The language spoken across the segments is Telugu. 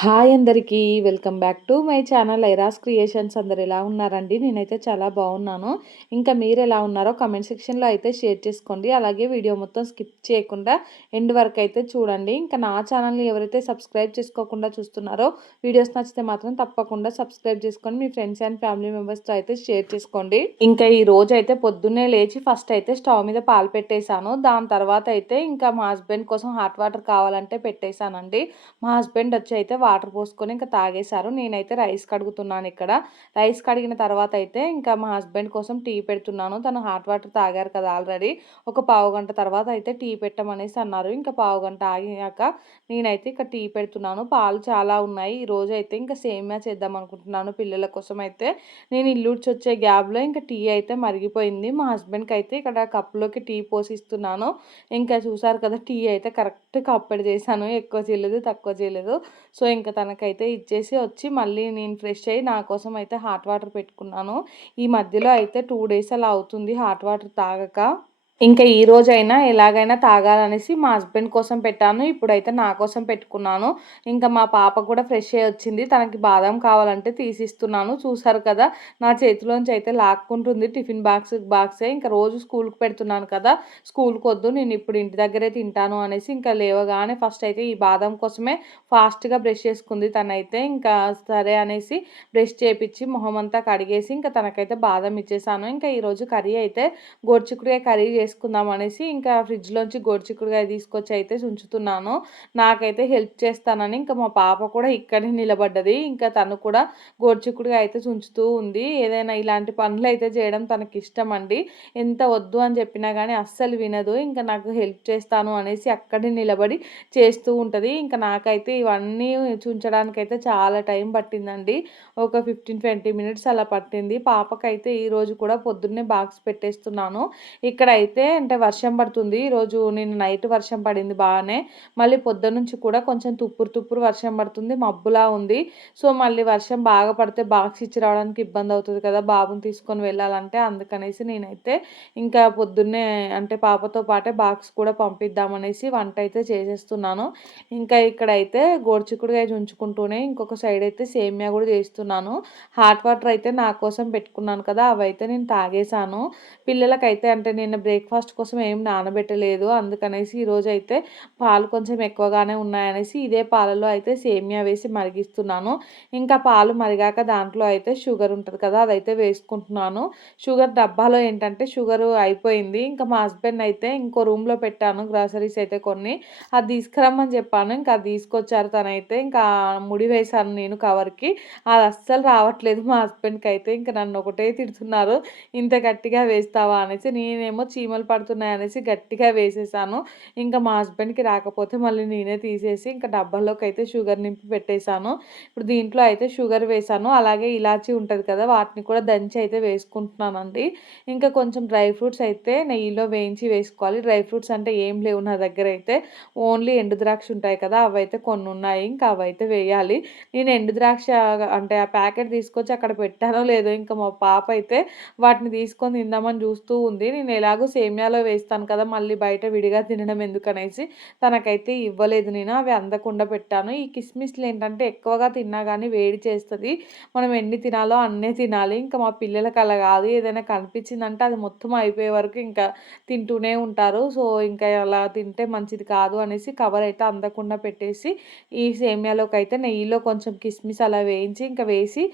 హాయ్ అందరికీ welcome back to my channel Airas creations. అందరు ఎలా ఉన్నారండి? నేనైతే చాలా బాగున్నాను. ఇంకా మీరు ఎలా ఉన్నారో కమెంట్ సెక్షన్లో అయితే షేర్ చేసుకోండి. అలాగే వీడియో మొత్తం స్కిప్ చేయకుండా ఎండ్ వరకు అయితే చూడండి. ఇంకా నా ఛానల్ని ఎవరైతే సబ్స్క్రైబ్ చేసుకోకుండా చూస్తున్నారో వీడియోస్ నచ్చితే మాత్రం తప్పకుండా సబ్స్క్రైబ్ చేసుకొని మీ ఫ్రెండ్స్ అండ్ ఫ్యామిలీ మెంబర్స్తో అయితే షేర్ చేసుకోండి. ఇంకా ఈ రోజు అయితే పొద్దున్నే లేచి ఫస్ట్ అయితే స్టవ్ మీద పాలు పెట్టేశాను. దాని తర్వాత అయితే ఇంకా మా హస్బెండ్ కోసం హాట్ వాటర్ కావాలంటే పెట్టేశానండి. మా హస్బెండ్ వచ్చి అయితే వాటర్ పోసుకొని ఇంకా తాగేశారు. నేనైతే రైస్ కడుగుతున్నాను ఇక్కడ. రైస్ కడిగిన తర్వాత అయితే ఇంకా మా హస్బెండ్ కోసం టీ పెడుతున్నాను. తను హాట్ వాటర్ తాగారు కదా ఆల్రెడీ. ఒక పావుగంట తర్వాత అయితే టీ పెట్టమనేసి అన్నారు. ఇంకా పావుగంట ఆగాక నేనైతే ఇక్కడ టీ పెడుతున్నాను. పాలు చాలా ఉన్నాయి. ఈరోజు అయితే ఇంకా సేమియా చేద్దాం అనుకుంటున్నాను పిల్లల కోసం అయితే. నేను ఇల్లుడ్చి వచ్చే గ్యాప్లో ఇంకా టీ అయితే మరిగిపోయింది. మా హస్బెండ్కి అయితే ఇక్కడ కప్పులోకి టీ పోసిస్తున్నాను. ఇంకా చూసారు కదా, టీ అయితే కరెక్ట్ కప్పుడు చేశాను. ఎక్కువ చేయలేదు, తక్కువ చేయలేదు. సో ఇంకా తనకైతే ఇచ్చేసి వచ్చి మళ్ళీ నేను ఫ్రెష్ అయ్యి నా కోసం అయితే హాట్ వాటర్ పెట్టుకున్నాను. ఈ మధ్యలో అయితే 2 డేస్ అలా అవుతుంది హాట్ వాటర్ తాగక. ఇంకా ఈ రోజైనా ఎలాగైనా తాగాలనేసి మా హస్బెండ్ కోసం పెట్టాను. ఇప్పుడైతే నా కోసం పెట్టుకున్నాను. ఇంకా మా పాప కూడా ఫ్రెష్ అయ్యి వచ్చింది. తనకి బాదం కావాలంటే తీసిస్తున్నాను. చూసారు కదా, నా చేతిలోంచి అయితే లాక్కుంటుంది టిఫిన్ బాక్సే. ఇంకా రోజు స్కూల్కి పెడుతున్నాను కదా, స్కూల్కి వద్దు, నేను ఇప్పుడు ఇంటి దగ్గరే తింటాను అనేసి ఇంకా లేవగానే ఫస్ట్ అయితే ఈ బాదం కోసమే ఫాస్ట్గా బ్రష్ చేసుకుంది తనైతే. ఇంకా సరే అనేసి బ్రష్ చేపించి మొహం అంతా కడిగేసి ఇంకా తనకైతే బాదం ఇచ్చేసాను. ఇంకా ఈరోజు కర్రీ అయితే గోరుచిక్కుడుకాయ కర్రీ చేసుకుందాం అనేసి ఇంకా ఫ్రిడ్జ్లోంచి గోరుచిక్కుడుకాయ తీసుకొచ్చి అయితే ఉంచుతున్నాను. నాకైతే హెల్ప్ చేస్తానని ఇంకా మా పాప కూడా ఇక్కడే నిలబడ్డది. ఇంకా తను కూడా గోరుచిక్కుడుకాయ అయితే ఉంచుతూ ఉంది. ఏదైనా ఇలాంటి పనులు అయితే చేయడం తనకి ఇష్టం అండి. ఎంత వద్దు అని చెప్పినా కానీ అస్సలు వినదు. ఇంకా నాకు హెల్ప్ చేస్తాను అనేసి అక్కడే నిలబడి చేస్తూ ఉంటుంది. ఇంకా నాకైతే ఇవన్నీ చుంచడానికైతే చాలా టైం పట్టిందండి. ఒక 15-20 మినిట్స్ అలా పట్టింది. పాపకైతే ఈరోజు కూడా పొద్దున్నే బాక్స్ పెట్టేస్తున్నాను. ఇక్కడైతే అంటే వర్షం పడుతుంది. ఈరోజు నిన్న నైట్ వర్షం పడింది బాగానే. మళ్ళీ పొద్దున్నుంచి కూడా కొంచెం తుప్పురు వర్షం పడుతుంది, మబ్బులా ఉంది. సో మళ్ళీ వర్షం బాగా పడితే బాక్స్ ఇచ్చి రావడానికి ఇబ్బంది అవుతుంది కదా, బాబుని తీసుకొని వెళ్ళాలంటే. అందుకనేసి నేనైతే ఇంకా పొద్దున్నే అంటే పాపతో పాటే బాక్స్ కూడా పంపిద్దామనేసి వంట అయితే చేసేస్తున్నాను. ఇంకా ఇక్కడైతే గోరుచిక్కుడుకాయ ఉంచుకుంటూనే ఇంకొక సైడ్ అయితే సేమియా కూడా చేస్తున్నాను. హాట్ వాటర్ అయితే నా కోసం పెట్టుకున్నాను కదా, అవైతే నేను తాగేశాను. పిల్లలకైతే అంటే నిన్న బ్రేక్ఫాస్ట్ కోసం ఏం నానబెట్టలేదు. అందుకనేసి ఈరోజు అయితే పాలు కొంచెం ఎక్కువగానే ఉన్నాయనేసి ఇదే పాలలో అయితే సేమియా వేసి మరిగిస్తున్నాను. ఇంకా పాలు మరిగాక దాంట్లో అయితే షుగర్ ఉంటుంది కదా, అదైతే వేసుకుంటున్నాను. షుగర్ డబ్బాలో ఏంటంటే షుగర్ అయిపోయింది. ఇంకా మా హస్బెండ్ అయితే ఇంకో రూమ్లో పెట్టాను గ్రాసరీస్ అయితే కొన్ని, అది తీసుకురమ్మని చెప్పాను. ఇంకా అది తీసుకొచ్చారు తనైతే. ఇంకా ముడి వేశాను నేను కవర్కి. అది అస్సలు రావట్లేదు మా హస్బెండ్కి అయితే. ఇంకా నన్ను ఒకటే తిడుతున్నారు, ఇంత గట్టిగా వేస్తావా అనేసి. నేనేమో చీమలు పడుతున్నాయి అనేసి గట్టిగా వేసేసాను. ఇంకా మా హస్బెండ్కి రాకపోతే మళ్ళీ నేనే తీసేసి ఇంకా డబ్బాలోకి అయితే షుగర్ నింపి పెట్టేశాను. ఇప్పుడు దీంట్లో అయితే షుగర్ వేసాను. అలాగే ఇలాచీ ఉంటుంది కదా, వాటిని కూడా దంచి అయితే వేసుకుంటున్నానండి. ఇంకా కొంచెం డ్రై ఫ్రూట్స్ అయితే నెయ్యిలో వేయించి వేసుకోవాలి. డ్రై ఫ్రూట్స్ అంటే ఏం లేవు నా దగ్గర అయితే. ఓన్లీ ఎండు ద్రాక్ష ఉంటాయి కదా, అవైతే కొన్ని ఉన్నాయి. ఇంకా అవైతే వేయాలి. నేను ఎండు ద్రాక్ష అంటే ఆ ప్యాకెట్ తీసుకొచ్చి అక్కడ పెట్టానో లేదో, ఇంకా మా పాప అయితే వాటిని తీసుకొని తిందామని చూస్తూ ఉంది. నేను ఎలాగో సేమియాలో వేస్తాను కదా, మళ్ళీ బయట విడిగా తినడం ఎందుకనేసి తనకైతే ఇవ్వలేదు నేను. అవి అందకుండా పెట్టాను. ఈ కిస్మిస్లు ఏంటంటే ఎక్కువగా తిన్నా కానీ వేడి చేస్తుంది. మనం ఎన్ని తినాలో అన్నే తినాలి. ఇంకా మా పిల్లలకి అలా కాదు, ఏదైనా కనిపించిందంటే అది మొత్తం అయిపోయే వరకు ఇంకా తింటూనే ఉంటారు. సో ఇంకా అలా తింటే మంచిది కాదు అనేసి కవర్ అయితే అందకుండా పెట్టేసి ఈ సేమియాలోకి అయితే నెయ్యిలో కొంచెం కిస్మిస్ అలా వేయించి ఇంకా వేసి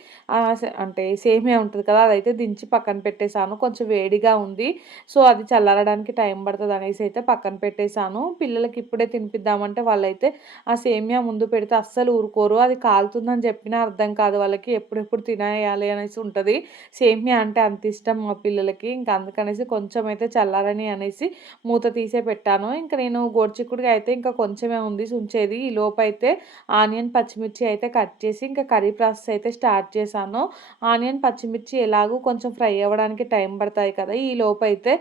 అంటే సేమియా ఉంటుంది కదా, అదైతే దించి పక్కన పెట్టేశాను. కొంచెం వేడిగా ఉంది, సో అది చల్లారడానికి టైం పడుతుంది అనేసి అయితే పక్కన పెట్టేశాను. పిల్లలకి ఇప్పుడే తినిపిద్దామంటే వాళ్ళైతే ఆ సేమియా ముందు పెడితే అస్సలు ఊరుకోరు. అది కాలుతుందని చెప్పినా అర్థం కాదు వాళ్ళకి, ఎప్పుడెప్పుడు తినేయాలి అనేసి ఉంటుంది. సేమియా అంటే అంత ఇష్టం మా పిల్లలకి. ఇంకా అందుకనేసి కొంచెం అయితే చల్లారని అనేసి మూత తీసే పెట్టాను. ఇంకా నేను గోరుచిక్కుడుకాయ అయితే ఇంకా కొంచెమే ఉంది ఉంచేది. ఈ లోపు అయితే ఆనియన్ పచ్చిమిర్చి అయితే కట్ చేసి ఇంకా కర్రీ ప్రాసెస్ అయితే స్టార్ట్ చేశాను. ఆనియన్ పచ్చిమిర్చి ఎలాగో కొంచెం ఫ్రై అవ్వడానికి టైం పడతాయి కదా, ఈ లోపు అయితే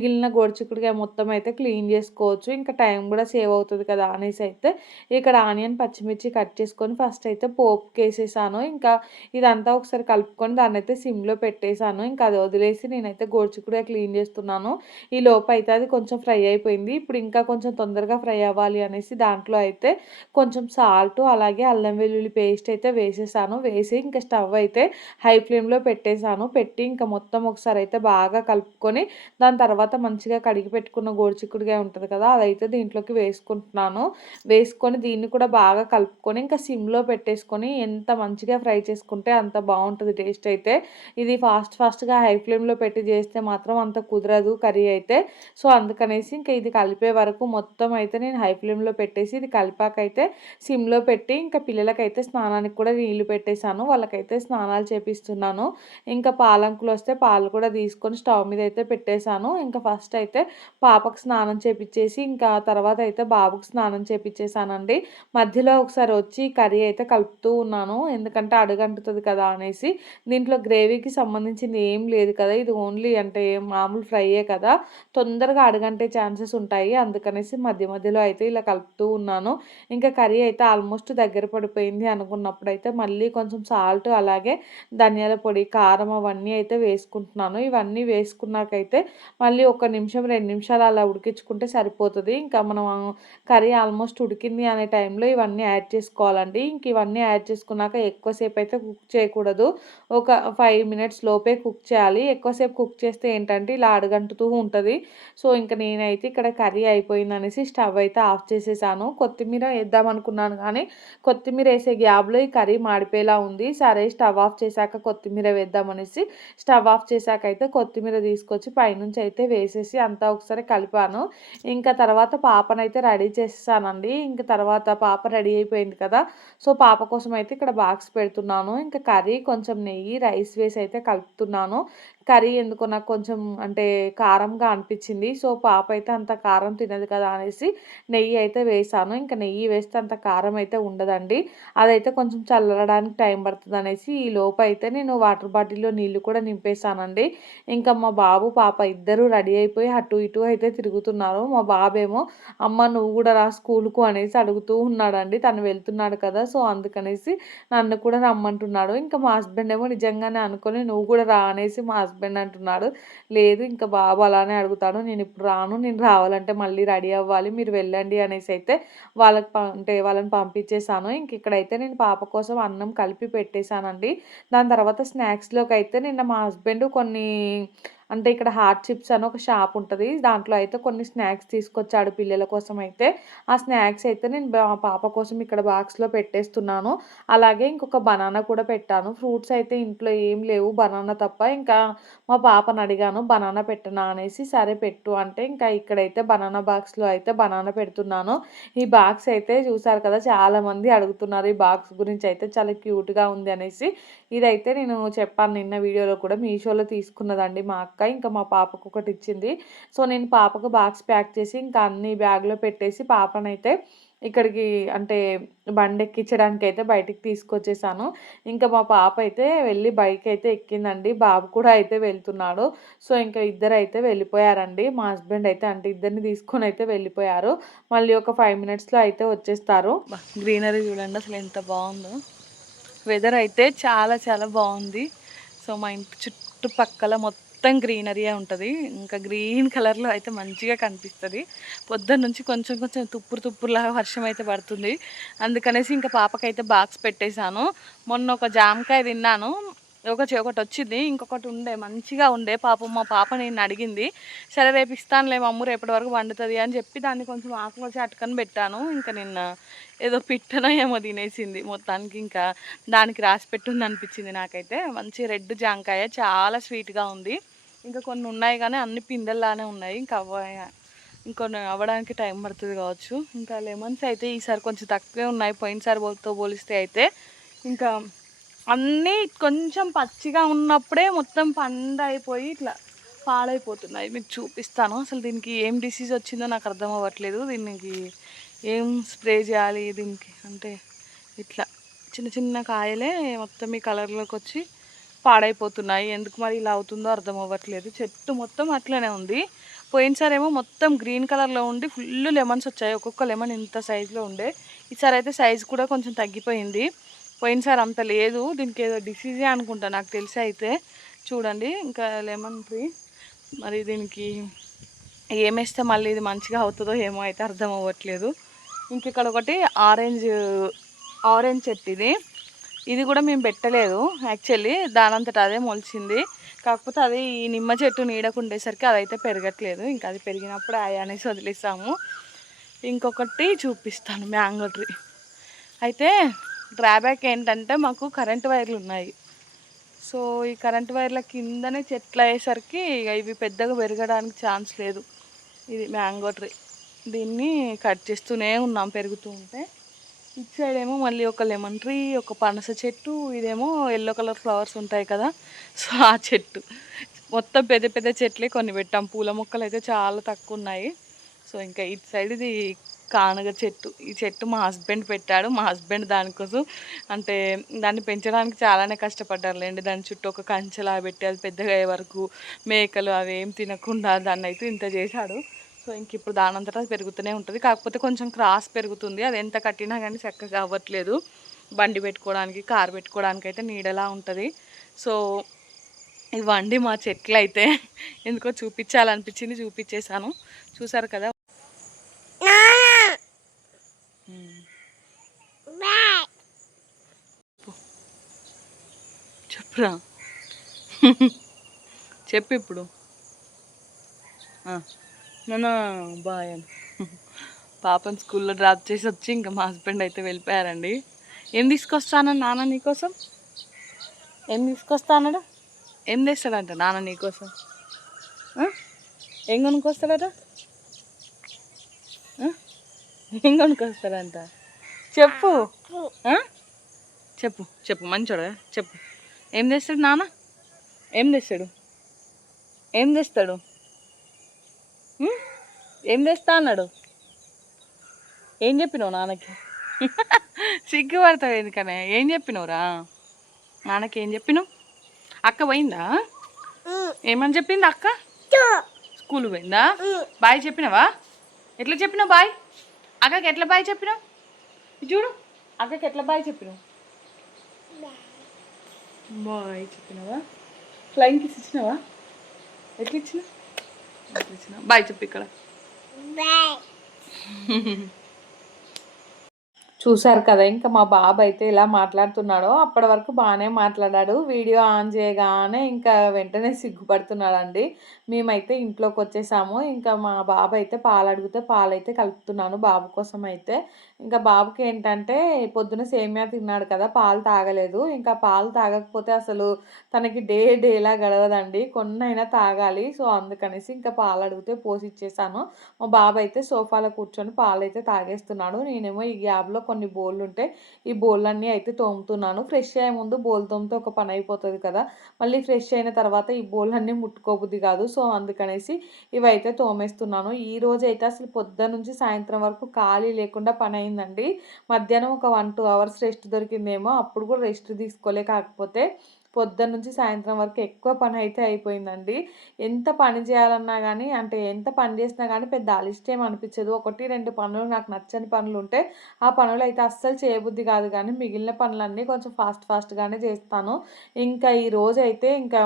మిగిలిన గోరుచిక్కుడుకాయ మొత్తం అయితే క్లీన్ చేసుకోవచ్చు. ఇంకా టైం కూడా సేవ్ అవుతుంది కదా అనేసి అయితే ఇక్కడ ఆనియన్ పచ్చిమిర్చి కట్ చేసుకొని ఫస్ట్ అయితే పోపుకేసేసాను. ఇంకా ఇదంతా ఒకసారి కలుపుకొని దాన్నైతే సిమ్లో పెట్టేశాను. ఇంకా అది వదిలేసి నేనైతే గోరుచిక్కుడుకాయ క్లీన్ చేస్తున్నాను. ఈ లోపు అయితే అది కొంచెం ఫ్రై అయిపోయింది. ఇప్పుడు ఇంకా కొంచెం తొందరగా ఫ్రై అవ్వాలి అనేసి దాంట్లో అయితే కొంచెం సాల్ట్ అలాగే అల్లం వెల్లుల్లి పేస్ట్ అయితే వేసేసాను. వేసి ఇంకా స్టవ్ అయితే హై ఫ్లేమ్లో పెట్టేశాను. పెట్టి ఇంకా మొత్తం ఒకసారి అయితే బాగా కలుపుకొని దాని తర్వాత మంచిగా కడిగి పెట్టుకున్న గోరుచిక్కుడుకాయ ఉంటుంది కదా, అదైతే దీంట్లోకి వేసుకుంటున్నాను. వేసుకొని దీన్ని కూడా బాగా కలుపుకొని ఇంకా సిమ్లో పెట్టేసుకొని ఎంత మంచిగా ఫ్రై చేసుకుంటే అంత బాగుంటుంది టేస్ట్ అయితే. ఇది ఫాస్ట్గా హై ఫ్లేమ్లో పెట్టి చేస్తే మాత్రం అంత కుదరదు కర్రీ అయితే. సో అందుకనేసి ఇంకా ఇది కలిపే వరకు మొత్తం అయితే నేను హై ఫ్లేమ్లో పెట్టేసి ఇది కలిపాకైతే సిమ్లో పెట్టి ఇంకా పిల్లలకైతే స్నానానికి కూడా నీళ్లు పెట్టేశాను. వాళ్ళకైతే స్నానాలు చేపిస్తున్నాను. ఇంకా పాలంకులు వస్తే పాలు కూడా తీసుకొని స్టవ్ మీద అయితే పెట్టేశాను. ఇంకా ఫస్ట్ అయితే పాపకు స్నానం చేపిచ్చేసి ఇంకా తర్వాత అయితే బాబుకు స్నానం చేపిచ్చేసానండి. మధ్యలో ఒకసారి వచ్చి కర్రీ అయితే కలుపుతూ ఉన్నాను. ఎందుకంటే అడుగంటుతుంది కదా అనేసి. దీంట్లో గ్రేవీకి సంబంధించింది ఏం లేదు కదా, ఇది ఓన్లీ అంటే మామూలు ఫ్రైయే కదా, తొందరగా అడుగంటే ఛాన్సెస్ ఉంటాయి. అందుకనేసి మధ్య మధ్యలో అయితే ఇలా కలుపుతూ ఉన్నాను. ఇంకా కర్రీ అయితే ఆల్మోస్ట్ దగ్గర పడిపోయింది అనుకున్నప్పుడు అయితే మళ్ళీ కొంచెం సాల్ట్ అలాగే ధనియాల పొడి కారం అవన్నీ అయితే వేసుకుంటున్నాను. ఇవన్నీ వేసుకున్నాకైతే మళ్ళీ 1 నిమిషం 2 నిమిషాలు అలా ఉడికించుకుంటే సరిపోతుంది. ఇంకా మనం కర్రీ ఆల్మోస్ట్ ఉడికింది అనే టైంలో ఇవన్నీ యాడ్ చేసుకోవాలండి. ఇంక ఇవన్నీ యాడ్ చేసుకున్నాక ఎక్కువసేపు అయితే కుక్ చేయకూడదు. ఒక 5 మినిట్స్ లోపే కుక్ చేయాలి. ఎక్కువసేపు కుక్ చేస్తే ఏంటంటే ఇలా అడుగంటుతూ ఉంటుంది. సో ఇంకా నేనైతే ఇక్కడ కర్రీ అయిపోయిందనేసి స్టవ్ అయితే ఆఫ్ చేసేసాను. కొత్తిమీర వేద్దాం అనుకున్నాను కానీ కొత్తిమీర వేసే గ్యాప్లో ఈ కర్రీ మాడిపోయేలా ఉంది. సరే స్టవ్ ఆఫ్ చేశాక కొత్తిమీర వేద్దామనేసి స్టవ్ ఆఫ్ చేశాక అయితే కొత్తిమీర తీసుకొచ్చి పైనుంచి అయితే వేసేసి అంతా ఒకసారి కలిపాను. ఇంకా తర్వాత పాపనైతే రెడీ చేసేసానండి. ఇంకా తర్వాత పాప రెడీ అయిపోయింది కదా, సో పాప కోసం అయితే ఇక్కడ బాక్స్ పెడుతున్నాను. ఇంకా కర్రీ కొంచెం నెయ్యి రైస్ వేసి అయితే కలుపుతున్నాను. కర్రీ ఎందుకో నాకు కొంచెం అంటే కారంగా అనిపించింది. సో పాప అయితే అంత కారం తినదు కదా అనేసి నెయ్యి అయితే వేసాను. ఇంకా నెయ్యి వేస్తే అంత కారం అయితే ఉండదండి. అదైతే కొంచెం చల్లడానికి టైం పడుతుంది అనేసి ఈ లోపు అయితే నేను వాటర్ బాటిల్లో నీళ్లు కూడా నింపేసానండి. ఇంకా మా బాబు పాప ఇద్దరు రెడీ అయిపోయి అటు ఇటు అయితే తిరుగుతున్నారు. మా బాబేమో అమ్మ నువ్వు కూడా రా స్కూల్కు అనేసి అడుగుతూ ఉన్నాడండి. తను వెళ్తున్నాడు కదా, సో అందుకనేసి నన్ను కూడా రమ్మంటున్నాడు. ఇంకా మా హస్బెండ్ ఏమో నిజంగానే అనుకొని నువ్వు కూడా రా అనేసి మా హస్బెండ్ అంటున్నాడు. లేదు ఇంకా బాబు అలానే అడుగుతాడు, నేను ఇప్పుడు రాను, నేను రావాలంటే మళ్ళీ రెడీ అవ్వాలి, మీరు వెళ్ళండి అనేసి అయితే అంటే వాళ్ళని పంపించేశాను. ఇంక ఇక్కడైతే నేను పాప కోసం అన్నం కలిపి పెట్టేశానండి. దాని తర్వాత స్నాక్స్లోకి అయితే నిన్న మా హస్బెండ్ కొన్ని అంటే ఇక్కడ హాట్ చిప్స్ అని ఒక షాప్ ఉంటుంది, దాంట్లో అయితే కొన్ని స్నాక్స్ తీసుకొచ్చాడు పిల్లల కోసం అయితే. ఆ స్నాక్స్ అయితే నేను పాప కోసం ఇక్కడ బాక్స్లో పెట్టేస్తున్నాను. అలాగే ఇంకొక బనానా కూడా పెట్టాను. ఫ్రూట్స్ అయితే ఇంట్లో ఏం లేవు బనానా తప్ప. ఇంకా మా పాపను అడిగాను బనానా పెట్టనా అనేసి. సరే పెట్టు అంటే ఇంకా ఇక్కడైతే బనానా బాక్స్లో అయితే బనానా పెడుతున్నాను. ఈ బాక్స్ అయితే చూసారు కదా, చాలామంది అడుగుతున్నారు ఈ బాక్స్ గురించి అయితే, చాలా క్యూట్గా ఉంది అనేసి. ఇదైతే నేను చెప్పాను నిన్న వీడియోలో కూడా, మీషోలో తీసుకున్నదండి మా అక్క. ఇంకా మా పాపకు ఒకటి ఇచ్చింది. సో నేను పాపకు బాక్స్ ప్యాక్ చేసి ఇంకా అన్ని బ్యాగ్లో పెట్టేసి పాపనైతే ఇక్కడికి అంటే బండి ఎక్కించడానికి అయితే బయటికి తీసుకొచ్చేసాను. ఇంకా మా పాప అయితే వెళ్ళి బైక్ అయితే ఎక్కిందండి. బాబు కూడా అయితే వెళ్తున్నాడు. సో ఇంకా ఇద్దరు అయితే వెళ్ళిపోయారండి. మా హస్బెండ్ అయితే అంటే ఇద్దరిని తీసుకొని అయితే వెళ్ళిపోయారు. మళ్ళీ ఒక 5 మినిట్స్లో అయితే వచ్చేస్తారు. గ్రీనరీ చూడండి అసలు ఎంత బాగుందో. వెదర్ అయితే చాలా చాలా బాగుంది. సో మా ఇంటి చుట్టుపక్కల మొత్తం గ్రీనరీయే ఉంటుంది. ఇంకా గ్రీన్ కలర్లో అయితే మంచిగా కనిపిస్తుంది. పొద్దున్న నుంచి కొంచెం కొంచెం తుప్పురులాగా వర్షం అయితే పడుతుంది. అందుకనేసి ఇంకా పాపకైతే బాక్స్ పెట్టేశాను. మొన్న ఒక జామకాయ తిన్నాను, ఒకటి వచ్చింది, ఇంకొకటి ఉండే మంచిగా ఉండే. మా పాప నేను అడిగింది, సరే రేపు ఇస్తానులే మమ్మ రేపటి వరకు వండుతుంది అని చెప్పి దాన్ని కొంచెం ఆకులో అటుకని పెట్టాను. ఇంకా నిన్న ఏదో పిట్టనో ఏమో తినేసింది మొత్తానికి. ఇంకా దానికి రాసి పెట్టుంది అనిపించింది నాకైతే. మంచి రెడ్ జాంకాయ చాలా స్వీట్గా ఉంది. ఇంకా కొన్ని ఉన్నాయి కానీ అన్ని పిందెల్లానే ఉన్నాయి. ఇంకా ఇంకొన్ని అవ్వడానికి టైం పడుతుంది కావచ్చు. ఇంకా లెమన్స్ అయితే ఈసారి కొంచెం తక్కువే ఉన్నాయి పోయినసారితో పోలిస్తే అయితే. ఇంకా అన్నీ కొంచెం పచ్చిగా ఉన్నప్పుడే మొత్తం పండైపోయి ఇట్లా పాడైపోతున్నాయి. మీకు చూపిస్తాను. అసలు దీనికి ఏం డిసీజ్ వచ్చిందో నాకు అర్థం అవ్వట్లేదు. దీనికి ఏం స్ప్రే చేయాలి దీనికి అంటే ఇట్లా చిన్న చిన్న కాయలే మొత్తం ఈ కలర్లోకి వచ్చి పాడైపోతున్నాయి. ఎందుకు మరి ఇలా అవుతుందో అర్థం అవ్వట్లేదు. చెట్టు మొత్తం అట్లనే ఉంది. పోయినసారేమో మొత్తం గ్రీన్ కలర్లో ఉండి ఫుల్ లెమన్స్ వచ్చాయి. ఒక్కొక్క లెమన్ ఇంత సైజులో ఉండే. ఈసారి అయితే సైజు కూడా కొంచెం తగ్గిపోయింది. పోయినసారి అంత లేదు. దీనికి ఏదో డిసీజే అనుకుంటా నాకు తెలిసి అయితే. చూడండి ఇంకా లెమన్ ట్రీ. మరి దీనికి ఏమేస్తే మళ్ళీ ఇది మంచిగా అవుతుందో ఏమో అయితే అర్థం అవ్వట్లేదు. ఇంక ఇక్కడ ఒకటి ఆరెంజ్ చెట్టు ఇది కూడా మేము పెట్టలేదు యాక్చువల్లీ. దానంతట అదే మొలిచింది. కాకపోతే అది ఈ నిమ్మ చెట్టు నీడకు ఉండేసరికి అదైతే పెరగట్లేదు. ఇంకా అది పెరిగినప్పుడు అనేసి వదిలేసాము. ఇంకొకటి చూపిస్తాను, మ్యాంగో ట్రీ. అయితే డ్రాబ్యాక్ ఏంటంటే మాకు కరెంటు వైర్లు ఉన్నాయి. సో ఈ కరెంటు వైర్ల కిందనే చెట్లు అయ్యేసరికి ఇవి పెద్దగా పెరగడానికి ఛాన్స్ లేదు. ఇది మ్యాంగో ట్రీ. దీన్ని కట్ చేస్తూనే ఉన్నాం పెరుగుతూ ఉంటే. ఇటు సైడ్ ఏమో మళ్ళీ ఒక లెమన్ ట్రీ, ఒక పనస చెట్టు, ఇదేమో ఎల్లో కలర్ ఫ్లవర్స్ ఉంటాయి కదా, సో ఆ చెట్టు. మొత్తం పెద్ద పెద్ద చెట్లే కొన్ని పెట్టాం. పూల మొక్కలు అయితే చాలా తక్కువ ఉన్నాయి. సో ఇంకా ఇటు సైడ్ ఇది కానగ చెట్టు. ఈ చెట్టు మా హస్బెండ్ పెట్టాడు. మా హస్బెండ్ దానికోసం అంటే దాన్ని పెంచడానికి చాలానే కష్టపడ్డారులేండి. దాని చుట్టూ ఒక కంచెలా పెట్టి అది పెద్దగా అయ్యే వరకు మేకలు అవి ఏం తినకుండా దాన్ని అయితే ఇంత చేశాడు. సో ఇంక ఇప్పుడు దానంతటా అది పెరుగుతూనే ఉంటుంది. కాకపోతే కొంచెం క్రాస్ పెరుగుతుంది. అది ఎంత కట్టినా కానీ చక్కగా అవ్వట్లేదు. బండి పెట్టుకోవడానికి, కారు పెట్టుకోవడానికి అయితే నీడలా ఉంటుంది. సో ఇవ్వండి మా చెట్లు అయితే. ఎందుకో చూపించాలనిపించింది, చూపించేశాను. చూసారు కదా. చెప్పురా. చెప్పు ఇప్పుడు. నన్ను బాయ్ అని. పాపని స్కూల్లో డ్రాప్ చేసి వచ్చి ఇంకా మా హస్బెండ్ అయితే వెళ్ళిపోయారండి. ఏం తీసుకొస్తానని నాన్న నీకోసం? ఏం తీసుకొస్తానడా? ఏం తెస్తాడంట నాన్న నీకోసం? ఏం కొనుక్కొస్తాడట? ఏం కొనుక్కొస్తాడంట? చెప్పు. చెప్పు చెప్పు మంచోడా చెప్పు. ఏం తెస్తాడు నాన్న? ఏం తెస్తాడు? ఏం తెస్తాడు? ఏం తెస్తా అన్నాడు? ఏం చెప్పినావు నాన్నకి? సిగ్గుపడతావు ఎందుకనే? ఏం చెప్పినవురా నాన్నకి? ఏం చెప్పినావు? అక్క పోయిందా? ఏమని చెప్పింది అక్క? స్కూల్ పోయిందా? బాయ్ చెప్పినావా? ఎట్లా చెప్పినావు బాయ్? అక్కకి ఎట్లా బాయ్ చెప్పినావు? చూడు, అక్కకి ఎట్లా బాయ్ చెప్పినావు? బాయ్ చెప్పినావా? ఫ్లయింగ్ కిస్ ఇచ్చినావా? ఎట్లా ఇచ్చినా? ఎట్లా ఇచ్చినా? బాయ్ చెప్పు ఇక్కడ. చూశారు కదా, ఇంకా మా బాబు అయితే ఇలా మాట్లాడుతున్నాడో. అప్పటి వరకు బాగానే మాట్లాడాడు. వీడియో ఆన్ చేయగానే ఇంకా వెంటనే సిగ్గుపడుతున్నాడండి. మేమైతే ఇంట్లోకి వచ్చేసాము. ఇంకా మా బాబు అయితే పాలు అడిగితే పాలైతే కలుపుతున్నాను బాబు కోసం అయితే. ఇంకా బాబుకి ఏంటంటే పొద్దున సేమియా తిన్నాడు కదా, పాలు తాగలేదు. ఇంకా పాలు తాగకపోతే అసలు తనకి డేలా గడవదండి. కొన్నైనా తాగాలి. సో అందుకనేసి ఇంకా పాలు అడిగితే పోసి ఇచ్చేసాను. మా బాబు అయితే సోఫాలో కూర్చొని పాలు అయితే తాగేస్తున్నాడు. నేనేమో ఈ గ్యాప్లో కొన్ని బోళ్ళు ఉంటాయి, ఈ బోళ్ళన్నీ అయితే తోముతున్నాను. ఫ్రెష్ అయ్యే ముందు బోల్ తోమితే ఒక పని అయిపోతుంది కదా, మళ్ళీ ఫ్రెష్ అయిన తర్వాత ఈ బోళ్ళన్నీ ముట్టుకోబుద్ది కాదు. సో అందుకనేసి ఇవైతే తోమేస్తున్నాను. ఈ రోజు అయితే అసలు పొద్దున్న నుంచి సాయంత్రం వరకు ఖాళీ లేకుండా పని అయిందండి. మధ్యాహ్నం ఒక 1-2 అవర్స్ రెస్ట్ దొరికిందేమో, అప్పుడు కూడా రెస్ట్ తీసుకోలే. కాకపోతే పొద్దున్న నుంచి సాయంత్రం వరకు ఎక్కువ పని అయితే అయిపోయిందండి. ఎంత పని చేయాలన్నా కానీ, అంటే ఎంత పని చేసినా కానీ పెద్ద అలిష్టం అనిపించదు. 1-2 పనులు నాకు నచ్చని పనులు ఉంటే ఆ పనులు అయితే అస్సలు చేయబుద్ధి కాదు. కానీ మిగిలిన పనులన్నీ కొంచెం ఫాస్ట్గానే చేస్తాను. ఇంకా ఈ రోజు అయితే ఇంకా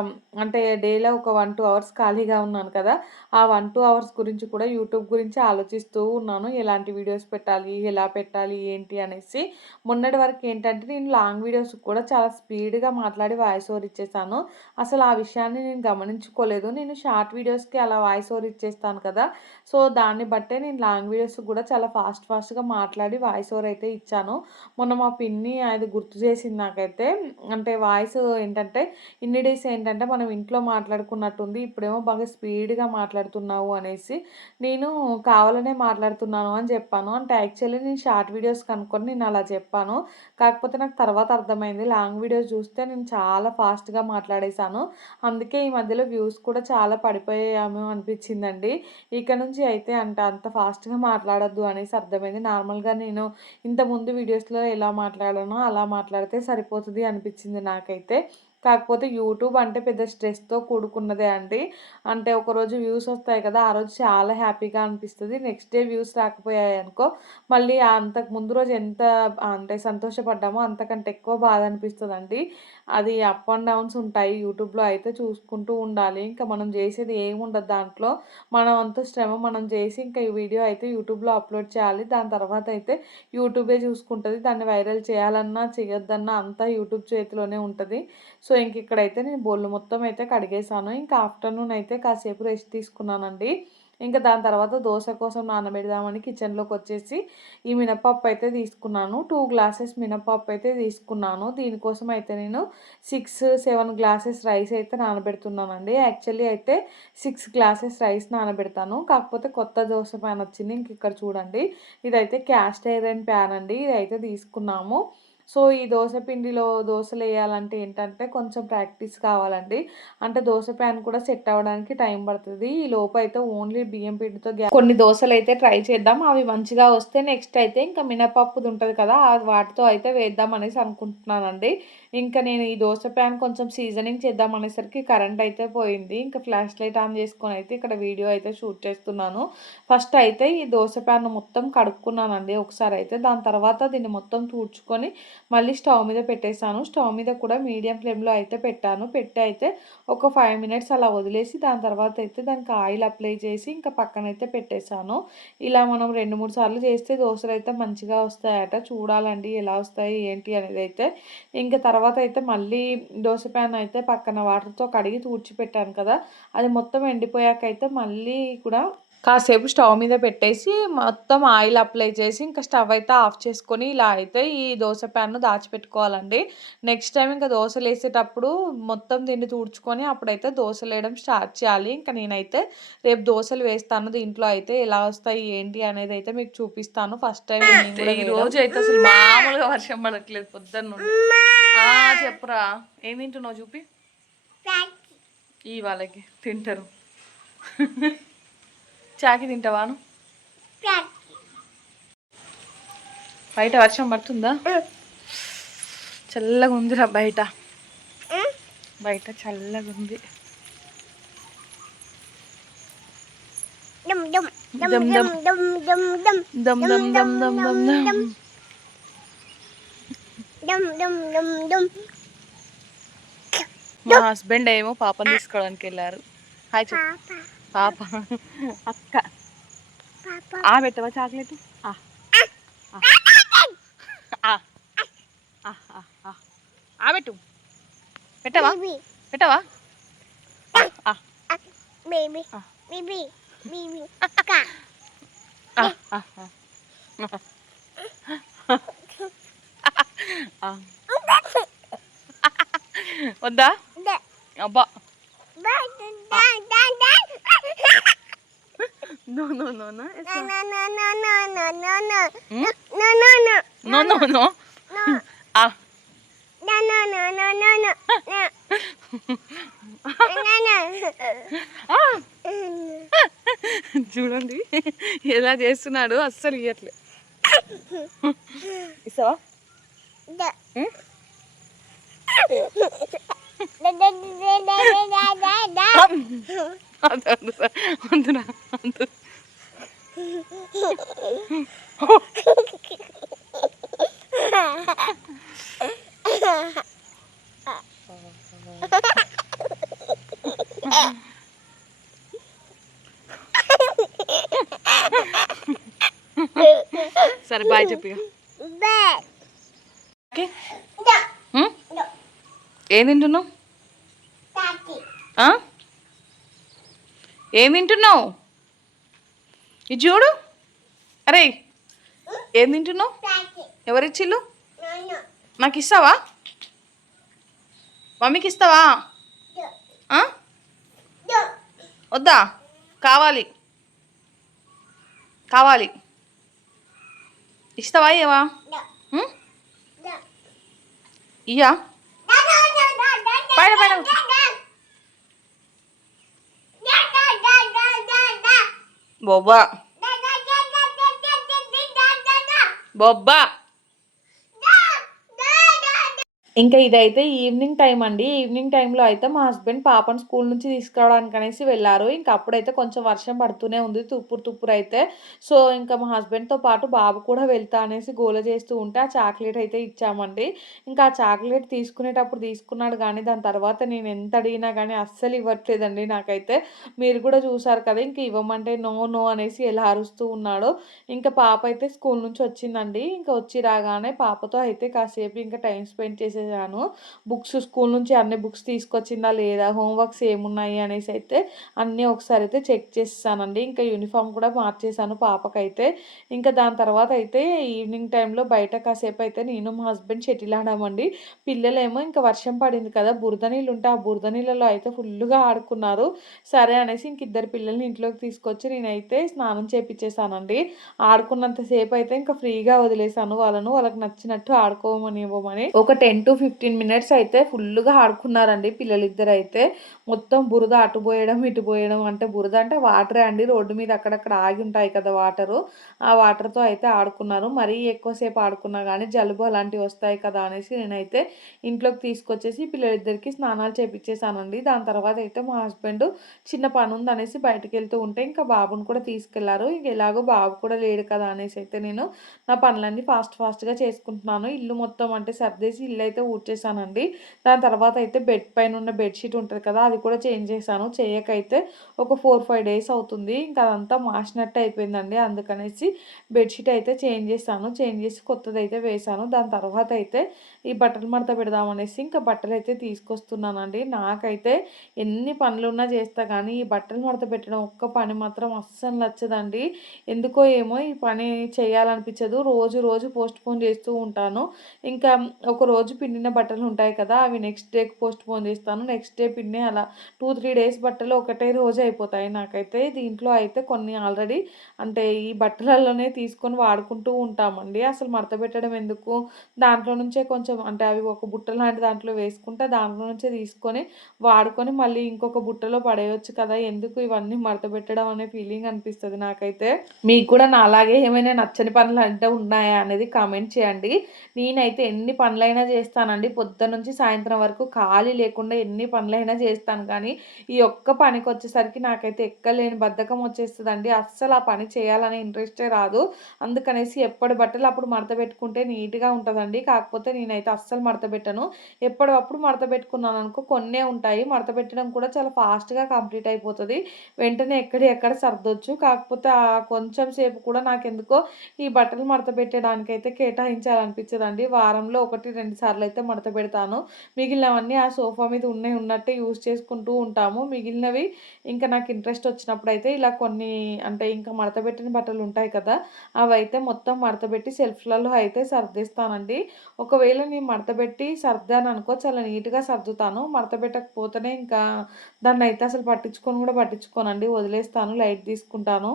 అంటే డేలో ఒక 1-2 అవర్స్ ఖాళీగా ఉన్నాను కదా, ఆ 1-2 అవర్స్ గురించి కూడా యూట్యూబ్ గురించి ఆలోచిస్తూ ఉన్నాను. ఎలాంటి వీడియోస్ పెట్టాలి, ఎలా పెట్టాలి ఏంటి అనేసి. మొన్నటి వరకు ఏంటంటే నేను లాంగ్ వీడియోస్ కూడా చాలా స్పీడ్గా మాట్లాడి వాయిస్ ఓవర్ ఇచ్చేసాను. అసలు ఆ విషయాన్ని నేను గమనించుకోలేదు. నేను షార్ట్ వీడియోస్కి అలా వాయిస్ ఓవర్ ఇచ్చేస్తాను కదా, సో దాన్ని బట్టే నేను లాంగ్ వీడియోస్ కూడా చాలా ఫాస్ట్గా మాట్లాడి వాయిస్ ఓవర్ అయితే ఇచ్చాను. మొన్న మా పిన్ని అది గుర్తు చేసింది నాకైతే. అంటే వాయిస్ ఏంటంటే ఇన్ని డేస్ ఏంటంటే మనం ఇంట్లో మాట్లాడుకున్నట్టుంది, ఇప్పుడేమో బాగా స్పీడ్గా మాట్లాడుతున్నావు అనేసి. నేను కావాలనే మాట్లాడుతున్నాను అని చెప్పాను. అంటే యాక్చువల్లీ నేను షార్ట్ వీడియోస్ కనుక్కొని నేను అలా చెప్పాను. కాకపోతే నాకు తర్వాత అర్థమైంది, లాంగ్ వీడియోస్ చూస్తే నేను చాలా ఫాస్ట్గా మాట్లాడేశాను. అందుకే ఈ మధ్యలో వ్యూస్ కూడా చాలా పడిపోయాము అనిపించిందండి. ఇక నుంచి అయితే అంత ఫాస్ట్గా మాట్లాడొద్దు అనేసి అర్థమైంది. నార్మల్గా నేను ఇంతకుముందు వీడియోస్లో ఎలా మాట్లాడానో అలా మాట్లాడితే సరిపోతుంది అనిపించింది నాకైతే. కాకపోతే యూట్యూబ్ అంటే పెద్ద స్ట్రెస్‌తో కూడుకున్నదే అండి. అంటే ఒకరోజు వ్యూస్ వస్తాయి కదా! ఆ రోజు చాలా హ్యాపీగా అనిపిస్తది. నెక్స్ట్ డే వ్యూస్ రాకపోయాయనుకో మళ్ళీ అంతకు ముందు రోజు ఎంత అంటే సంతోషపడ్డామో అంతకంటే ఎక్కువ బాధ అనిపిస్తదండి. అది అప్ అండ్ డౌన్స్ ఉంటాయి. యూట్యూబ్‌లో అయితే చూసుకుంటూ ఉండాలి. ఇంకా మనం చేసేది ఏముండదు దాంట్లో. మన వంతు శ్రమ మనం చేసి ఇంకా ఈ వీడియో అయితే యూట్యూబ్‌లో అప్‌లోడ్ చేయాలి. దాని తర్వాత అయితే యూట్యూబే చూసుకుంటది. దాన్ని వైరల్ చేయాలన్నా, చేయొద్దన్నా అంతా యూట్యూబ్ చేతిలోనే ఉంటది. సో, ఇక్కడైతే నేను బోళ్ళు మొత్తం అయితే కడిగేసాను. ఇంకా ఆఫ్టర్‌నూన్ అయితే కాసేపు రెస్ట్ తీసుకున్నానండి. ఇంకా దాని తర్వాత దోస కోసం నానబెడదామని కిచెన్‌లోకొచ్చేసి ఈ మినపప్పు అయితే తీసుకున్నాను. 2 గ్లాసెస్ మినపప్పు అయితే తీసుకున్నాను. దీనికోసం అయితే నేను 6, 7 గ్లాసెస్ రైస్ అయితే నానబెడుతున్నానండి. యాక్చువల్లీ అయితే 6 గ్లాసెస్ రైస్ నానబెడతాను. కాకపోతే కొత్త దోస ప్యాన్ వచ్చింది. ఇక్కడ చూడండి. ఇదైతే క్యాస్ట్ ఐరన్ ప్యాన్ అండి. ఇదైతే తీసుకున్నాము. సో, ఈ దోస పిండిలో దోసలేయాలంటే ఏంటంటే కొంచెం ప్రాక్టీస్ కావాలండి. అంటే దోస ప్యాన్ కూడా సెట్ అవ్వడానికి టైం పడతది. ఈ లోపైతే ఓన్లీ బియ్యం పిండితో కొన్ని దోసలైతే ట్రై చేద్దాం. అవి మంచిగా వస్తే నెక్స్ట్ అయితే ఇంకా మినపప్పుది ఉంటది కదా! వాటితో అయితే వేద్దాం అనేసి అనుకుంటున్నానండి. ఇంకా నేను ఈ దోస ప్యాన్ కొంచెం సీజనింగ్ చేద్దాం అనేసరికి కరెంట్ అయితే పోయింది. ఇంకా ఫ్లాష్ లైట్ ఆన్ చేసుకొని అయితే ఇక్కడ వీడియో అయితే షూట్ చేస్తున్నాను. ఫస్ట్ అయితే ఈ దోస ప్యాన్ మొత్తం కడుక్కున్నానండి ఒకసారి అయితే. దాని తర్వాత దీన్ని మొత్తం తుడుచుకొని మళ్ళీ స్టవ్ మీద పెట్టేసాను. స్టవ్ మీద కూడా మీడియం ఫ్లేమ్‌లో అయితే పెట్టాను. పెట్టి అయితే ఒక 5 మినిట్స్ అలా వదిలేసి దాని తర్వాత అయితే దానికి ఆయిల్ అప్లై చేసి ఇంకా పక్కనైతే పెట్టేసాను. ఇలా మనం 2, 3 సార్లు చేస్తే దోసలైతే మంచిగా వస్తాయట. చూడాలండి ఎలా వస్తాయి ఏంటి అనేదైతే. ఇంక తర్వాత అయితే మళ్ళీ దోస ప్యాన్ అయితే పక్కన వాటర్‌తో కడిగి తుడిచిపెట్టాను కదా! అది మొత్తం ఎండిపోయాకైతే మళ్ళీ కూడా కాసేపు స్టవ్ మీద పెట్టేసి మొత్తం ఆయిల్ అప్లై చేసి ఇంకా స్టవ్ అయితే ఆఫ్ చేసుకొని ఇలా అయితే ఈ దోస ప్యాన్‌ను దాచిపెట్టుకోవాలండి. నెక్స్ట్ టైమ్ ఇంకా దోసలేసేటప్పుడు మొత్తం దీన్ని తుడుచుకొని అప్పుడైతే దోసలేయడం స్టార్ట్ చేయాలి. ఇంకా నేనైతే రేపు దోసలు వేస్తాను. దీంట్లో అయితే ఎలా వస్తాయి ఏంటి అనేదైతే మీకు చూపిస్తాను. ఫస్ట్ టైం నేను కూడా ఈ రోజు అయితే అసలు మామూలుగా వర్షం పడట్లేదు పొద్దున్నుండి. చెప్పురా ఏం తింటున్నావు చూపి. ఈ వాళ్ళకి తింటారు. చాకి తింటావాను? బయట వర్షం పడుతుందా? చల్లగా ఉందిరా బయట. బయట చల్లగా ఉంది. మా హస్బెండ్ ఏమో పాపని తీసుకోవడానికి వెళ్ళారు. హాయ్ చెప్పు. పాప అక్క పెట్టవా చాక్లెట్? పెట్టు. పెట్టవా? పెట్టవా? వద్దా? అబ్బా No, no, no, no. It's not. No, no, no, no, no, no, no. Hmm? No, no, no. No, no, no. No. No, no, no, no, no, no. No. No, no. చూడండి ఎలా చేస్తున్నాడు. అస్సలు ఇయ్యట్లే. ఇస్తావా? అందునా అందు సరే బాయ్ చెప్పిగా. ఏం తింటున్నావు? ఏం తింటున్నావు? ఇది చూడు. అరే ఏం తింటున్నావు? ఎవరిచ్చిళ్ళు? నాకు ఇస్తావా? మమ్మీకి ఇస్తావా? వద్దా? కావాలి కావాలి. ఇస్తావా ఇయ్యవా? ఇయ్యా పైన పైన బొబ్బా బొబ్బా ఇంకా ఇదైతే ఈవినింగ్ టైమ్ అండి. ఈవినింగ్ టైమ్‌లో అయితే మా హస్బెండ్ పాపను స్కూల్ నుంచి తీసుకురావడానికనేసి వెళ్లారు. ఇంక అప్పుడైతే కొంచెం వర్షం పడుతూనే ఉంది. తుప్పురు తుప్పురైతే. సో, ఇంకా మా హస్బెండ్‌తో పాటు బాబు కూడా వెళ్తా అనేసి గోల చేస్తూ ఉంటే ఆ చాక్లెట్ అయితే ఇచ్చామండి. ఇంకా ఆ చాక్లెట్ తీసుకునేటప్పుడు తీసుకున్నాడు గానీ, దాని తర్వాత నేను ఎంత అడిగినా గానీ అస్సలు ఇవ్వట్లేదండి నాకైతే. మీరు కూడా చూసారు కదా! ఇంక ఇవ్వమంటే నో, నో అనేసి ఎలా అరుస్తూ ఉన్నాడో. ఇంకా పాప అయితే స్కూల్ నుంచి వచ్చిందండి. ఇంకా వచ్చి రాగానే పాపతో అయితే కాసేపు ఇంకా టైమ్ స్పెండ్ చేసేసాను. బుక్స్ స్కూల్ నుంచి అన్ని బుక్స్ తీసుకొచ్చిందా లేదా? హోమ్ వర్క్స్ ఏమున్నాయి అనేసి అయితే అన్నీ ఒకసారి అయితే చెక్ చేసేసానండి. ఇంకా యూనిఫార్మ్ కూడా మార్చేసాను పాపకైతే. ఇంకా దాని తర్వాత అయితే ఈవినింగ్ టైమ్‌లో బయట కాసేపు అయితే నేను మా హస్బెండ్ షటిల్ ఆడామండి. పిల్లలేమో ఇంకా వర్షం పడింది కదా! బురద నీళ్ళుంటే ఆ బురద నీళ్ళలో అయితే ఫుల్లుగా ఆడుకున్నారు. సరే అనేసి ఇంక ఇద్దరు పిల్లల్ని ఇంట్లోకి తీసుకొచ్చి నేనైతే స్నానం చేపిచ్చేసానండి. ఆడుకున్నంత సేపయితే ఇంక ఫ్రీగా వదిలేసాను వాళ్ళను. వాళ్ళకి నచ్చినట్టు ఆడుకోమనివ్వమని. ఒక 10-15 మినిట్స్ అయితే ఫుల్లుగా ఆడుకున్నారండి పిల్లలిద్దరైతే. మొత్తం బురద అటు బోయడం, ఇటు బోయడం అంటే బురద అంటే వాటరే అండి. రోడ్డు మీద అక్కడక్కడ ఆగి ఉంటాయి కదా వాటరు. ఆ వాటర్‌తో అయితే ఆడుకున్నారు. మరీ ఎక్కువ సేపు ఆడుకున్నా గానీ జలుబు అలాంటివి వస్తాయి కదా అనేసి నేనైతే ఇంట్లోకి తీసుకొచ్చేసి పిల్లలిద్దరికీ స్నానాలు చేపిచ్చేసానండి. దాని తర్వాతయితే మా హస్బెండు చిన్న పనుందనేసి బయటికెళ్తూ ఉంటే ఇంకా బాబుని కూడా తీసుకెళ్లారు. ఇంక ఎలాగో బాబు కూడా లేడు కదా అనేసైతే నేను నా పనులన్నీ ఫాస్ట్‌గా చేసుకుంటున్నాను. ఇల్లు మొత్తం అంటే సర్దేసి ఇల్లయితే ఊడ్చేసానండి. దాని తర్వాతయితే బెడ్ పైనున్న బెడ్‌షీట్ ఉంటది కదా! అది కూడా చేంజ్ చేశాను. చేయకైతే ఒక 4, 5 డేస్ అవుతుంది. ఇంకా అదంతా మాసినట్టు అయిపోయిందండి. అందుకనేసి బెడ్‌షీట్ అయితే చేంజ్ చేశాను. చేంజ్ చేసి కొత్తదైతే వేశాను. దాని తర్వాతయితే ఈ బట్టలు మడత పెడదామనేసి ఇంకా బట్టలైతే తీసుకొస్తున్నానండి. నాకైతే ఎన్ని పనులున్నా చేస్తా కానీ, ఈ బట్టలు మడత పెట్టడం ఒక్క పని మాత్రం అస్సలు నచ్చదండి. ఎందుకో ఏమో ఈ పని చేయాలనిపించదు. రోజు పోస్ట్‌పోన్ చేస్తూ ఉంటాను. ఇంకా ఒకరోజు పిండిన బట్టలుంటాయి కదా! అవి నెక్స్ట్ డేకి పోస్ట్‌పోన్ చేస్తాను. నెక్స్ట్ డే పిండినయి అలా 2, 3 డేస్ బట్టలు ఒకటే రోజు అయిపోతాయి నాకైతే. దీంట్లో అయితే కొన్ని ఆల్రెడీ అంటే ఈ బట్టలలోనే తీసుకొని వాడుకుంటూ ఉంటామండి. అసలు మడత పెట్టడం ఎందుకు? దాంట్లో నుంచే కొంచెం అంటే అవి ఒక బుట్ట లాంటి దాంట్లో వేసుకుంటే దాంట్లో నుంచే తీసుకొని వాడుకొని మళ్ళీ ఇంకొక బుట్టలో పడేయొచ్చు కదా! ఎందుకు ఇవన్నీ మడతబెట్టడం అనే ఫీలింగ్ అనిపిస్తది నాకైతే. మీకు కూడా నాలాగే ఏమైనా నచ్చని పనులంటే ఉన్నాయా అనేది కామెంట్ చేయండి. నేనైతే ఎన్ని పనులైనా చేస్తానండి. పొద్దున్నుంచి సాయంత్రం వరకు ఖాళీ లేకుండా ఎన్ని పనులైనా చేస్తాను కానీ, ఈ ఒక్క పనికొచ్చేసరికి నాకైతే ఎక్కలేని బద్ధకం వచ్చేస్తదండి. అస్సలు ఆ పని చేయాలనే ఇంట్రెస్టే రాదు. అందుకనేసి ఎప్పటి బట్టలు అప్పుడు మడతబెట్టుకుంటే నీట్‌గా ఉంటదండి. కాకపోతే నేనైతే అస్సలు మడతబెట్టను. ఎప్పటివప్పుడు మడతబెట్టుకున్నాననుకో కొన్నే ఉంటాయి. మడతబెట్టడం కూడా చాలా ఫాస్ట్‌గా కంప్లీట్ అయిపోతది. వెంటనే ఎక్కడియి అక్కడ సర్దొచ్చు. కాకపోతే కొంచెం సేపు కూడా నాకెందుకో ఈ బట్టలు మడతబెట్టడానికైతే కేటాయించాలనిపించదండి. వారంలో 1, 2 సార్లయితే మడతబెడతాను. మిగిలినవన్నీ ఆ సోఫా మీద ఉన్నయి ఉన్నట్టే యూజ్ చేసుకుంటూ ఉంటాము. మిగిలినవి ఇంకా నాకు ఇంట్రెస్ట్ వచ్చినప్పుడైతే ఇలా కొన్ని అంటే ఇంకా మడతబెట్టిన బట్టలుంటాయి కదా! అవైతే మొత్తం మడతబెట్టి సెల్ఫ్‌లలో అయితే సర్దేస్తానండి. ఒకవేళ నేను మడతబెట్టి సర్దాననుకో చాలా నీట్‌గా సర్దుతాను. మడతబెట్టకపోతేనే ఇంకా దాన్నయితే అసలు పట్టించుకొని కూడా పట్టించుకోనండి. వదిలేస్తాను. లైట్ తీసుకుంటాను.